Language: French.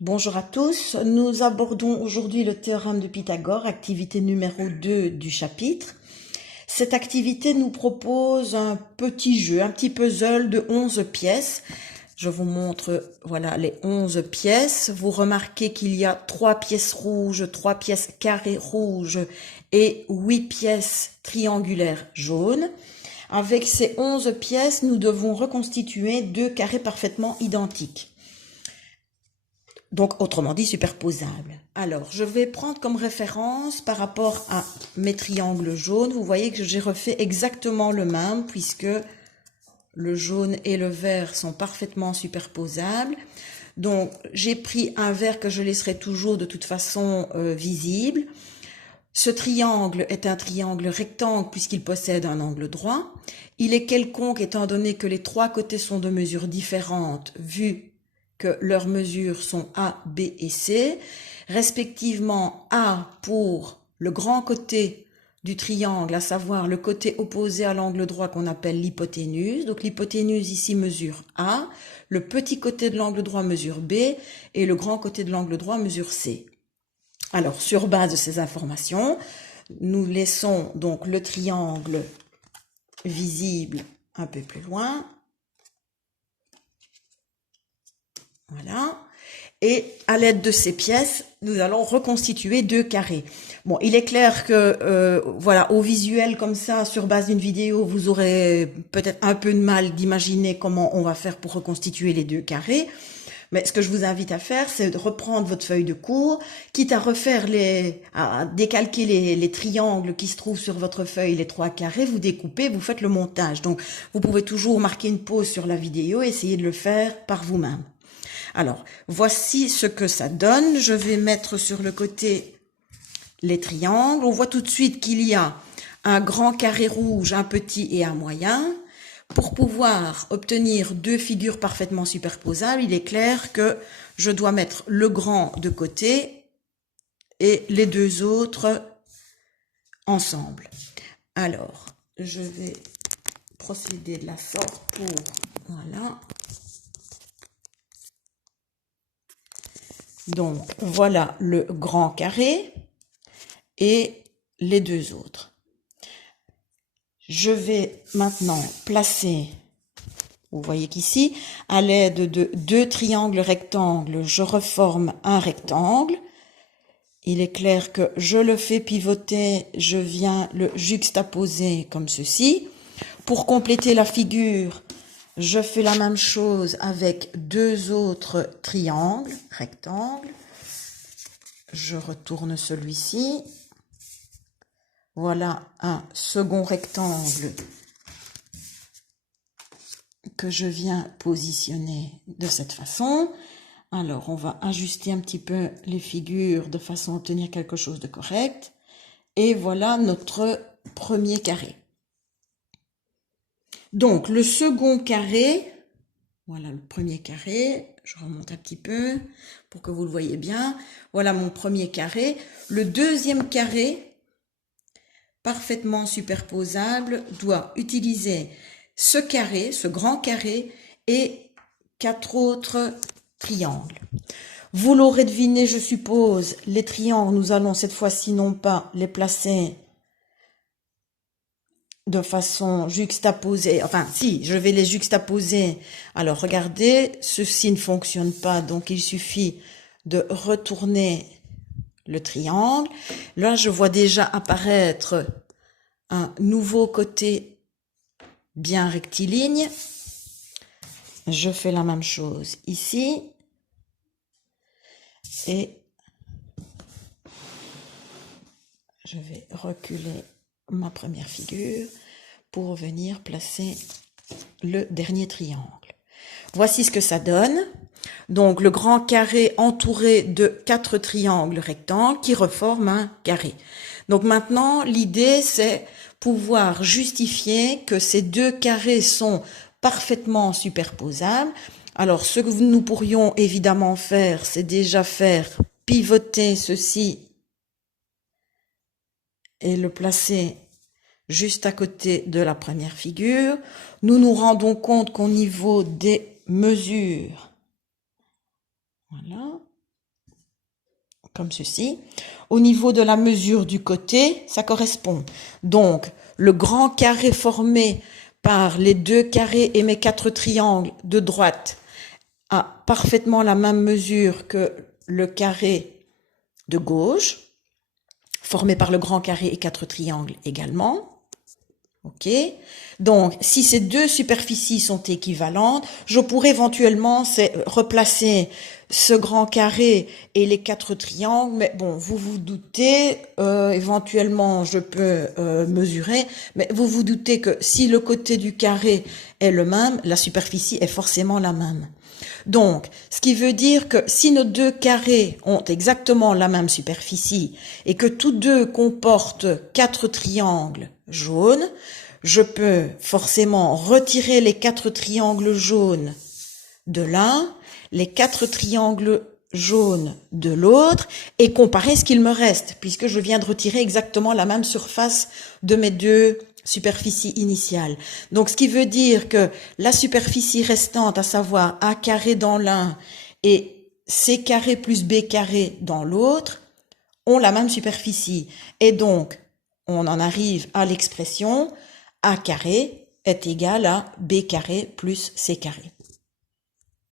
Bonjour à tous, nous abordons aujourd'hui le théorème de Pythagore, activité numéro 2 du chapitre. Cette activité nous propose un petit jeu, un petit puzzle de 11 pièces. Je vous montre, voilà, les 11 pièces. Vous remarquez qu'il y a 3 pièces rouges, 3 pièces carrées rouges et 8 pièces triangulaires jaunes. Avec ces 11 pièces, nous devons reconstituer 2 carrés parfaitement identiques. Donc, autrement dit, superposables. Alors, je vais prendre comme référence par rapport à mes triangles jaunes. Vous voyez que j'ai refait exactement le même puisque le jaune et le vert sont parfaitement superposables. Donc, j'ai pris un vert que je laisserai toujours de toute façon visible. Ce triangle est un triangle rectangle puisqu'il possède un angle droit. Il est quelconque étant donné que les trois côtés sont de mesures différentes vu que leurs mesures sont A, B et C, respectivement A pour le grand côté du triangle, à savoir le côté opposé à l'angle droit qu'on appelle l'hypoténuse. Donc l'hypoténuse ici mesure A, le petit côté de l'angle droit mesure B et le grand côté de l'angle droit mesure C. Alors, sur base de ces informations, nous laissons donc le triangle visible un peu plus loin. Voilà. Et à l'aide de ces pièces, nous allons reconstituer 2 carrés. Bon, il est clair que, voilà, au visuel comme ça, sur base d'une vidéo, vous aurez peut-être un peu de mal d'imaginer comment on va faire pour reconstituer les 2 carrés. Mais ce que je vous invite à faire, c'est de reprendre votre feuille de cours, quitte à refaire à décalquer les triangles qui se trouvent sur votre feuille, les 3 carrés, vous découpez, vous faites le montage. Donc, vous pouvez toujours marquer une pause sur la vidéo et essayer de le faire par vous-même. Alors, voici ce que ça donne. Je vais mettre sur le côté les triangles. On voit tout de suite qu'il y a un grand carré rouge, un petit et un moyen. Pour pouvoir obtenir 2 figures parfaitement superposables, il est clair que je dois mettre le grand de côté et les 2 autres ensemble. Alors, je vais procéder de la sorte pour... Voilà. Donc, voilà le grand carré et les 2 autres. Je vais maintenant placer, vous voyez qu'ici, à l'aide de 2 triangles rectangles, je reforme un rectangle. Il est clair que je le fais pivoter, je viens le juxtaposer comme ceci. Pour compléter la figure, je fais la même chose avec 2 autres triangles rectangles. Je retourne celui-ci. Voilà un second rectangle que je viens positionner de cette façon. Alors, on va ajuster un petit peu les figures de façon à obtenir quelque chose de correct. Et voilà notre premier carré. Donc, le second carré, voilà le premier carré, je remonte un petit peu pour que vous le voyez bien. Voilà mon premier carré. Le deuxième carré, parfaitement superposable, doit utiliser ce carré, ce grand carré et 4 autres triangles. Vous l'aurez deviné, je suppose, les triangles, nous allons cette fois-ci non pas les placer de façon juxtaposée, enfin si, je vais les juxtaposer. Alors regardez, ceci ne fonctionne pas, donc il suffit de retourner le triangle. Là, je vois déjà apparaître un nouveau côté bien rectiligne. Je fais la même chose ici. Et je vais reculer ma première figure pour venir placer le dernier triangle. Voici ce que ça donne. Donc, le grand carré entouré de 4 triangles rectangles qui reforment un carré. Donc maintenant, l'idée, c'est pouvoir justifier que ces 2 carrés sont parfaitement superposables. Alors, ce que nous pourrions évidemment faire, c'est déjà faire pivoter ceci et le placer juste à côté de la première figure. Nous nous rendons compte qu'au niveau des mesures, voilà, comme ceci. Au niveau de la mesure du côté, ça correspond. Donc, le grand carré formé par les deux carrés et mes quatre triangles de droite a parfaitement la même mesure que le carré de gauche, formé par le grand carré et quatre triangles également. Ok. Donc, si ces deux superficies sont équivalentes, je pourrais éventuellement replacer ce grand carré et les quatre triangles. Mais bon, vous vous doutez, éventuellement, je peux mesurer, mais vous vous doutez que si le côté du carré est le même, la superficie est forcément la même. Donc, ce qui veut dire que si nos deux carrés ont exactement la même superficie et que tous deux comportent quatre triangles jaunes, je peux forcément retirer les quatre triangles jaunes de l'un, les quatre triangles jaunes de l'autre et comparer ce qu'il me reste, puisque je viens de retirer exactement la même surface de mes deux superficie initiale. Donc, ce qui veut dire que la superficie restante, à savoir A carré dans l'un et C carré plus B carré dans l'autre, ont la même superficie. Et donc, on en arrive à l'expression A carré est égal à B carré plus C carré.